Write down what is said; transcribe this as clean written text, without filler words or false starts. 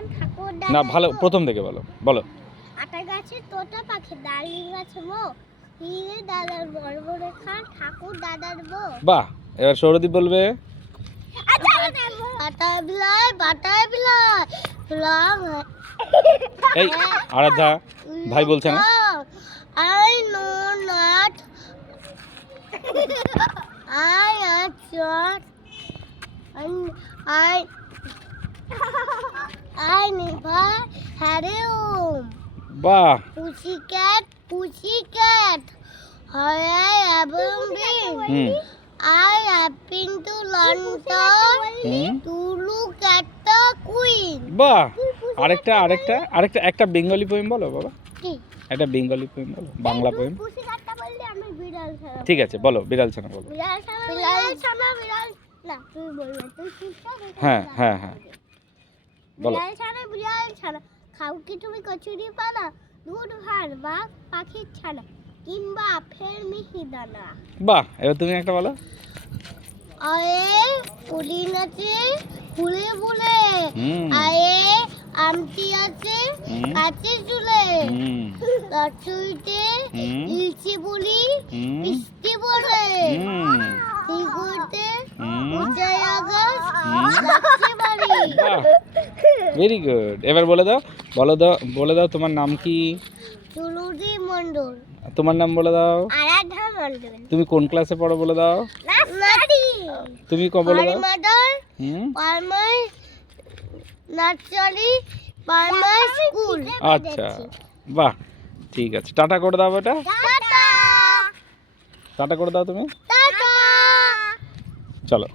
খান ঠাকুর না ভালো প্রথম থেকে বলো বলো। আটা গাছে তোতা পাখি ডালিম গাছে মো হিরে দাদার বড় বড় খান ঠাকুর দাদার বউ। বাহ, এবার সৌরদীপ বলবে। বাটায় বিলাই লং এই আরাধ্যা ভাই বলছে না। I know not. I am short. I never had a home. বাহ, Pussycat. How I have been. I have been to London to look at the Queen. বাহ, আরেকটা আরেকটা আরেকটা একটা বেঙ্গলি পোয়েম বলো বাবা। কি? একটা বেঙ্গলি পোয়েম বলো, বাংলা পোয়েম। পুষিকাটটা বললে আমি বিড়াল ছানা। ঠিক আছে বলো, বিড়াল ছানা বলো। বিড়াল না তুমি বলবে তুই চুপচাপ। হ্যাঁ হ্যাঁ হ্যাঁ বলো। বিড়াল ছানা খাও কি তুমি কচুরি পানা দুধ ভাত বা পাখির ছানা কিংবা ফের মিহিদানা। বাহ, এবার তুমি একটা বলো। আয়ে পুলি নাচে ফুলে ফুলে হুম। আয়ে আমটি আছে কাছে চুলে হুম। লাচুইতে হুম। ইলচি বলি হুম। বৃষ্টি বলে হুম। সিগুড়তে হুম। উঁচাই আকাশ লাগছে বাড়ি। বাহ, ভেরি গুড। এবার বলে দাও, বলে দাও তোমার নাম কি? চুলুদি মণ্ডল। তোমার নাম বলে দাও। আরাধ্যা মণ্ডল। তুমি কোন ক্লাসে পড়ো বলে দাও। নার্সারি। তুমি কবে বলে দাও। মাদার হুম। Primary nursery primary school. আচ্ছা বাহ, ঠিক আছে। টাটা করে দাও বেটা, টাটা টাটা করে দাও তুমি। টাটা। চলো।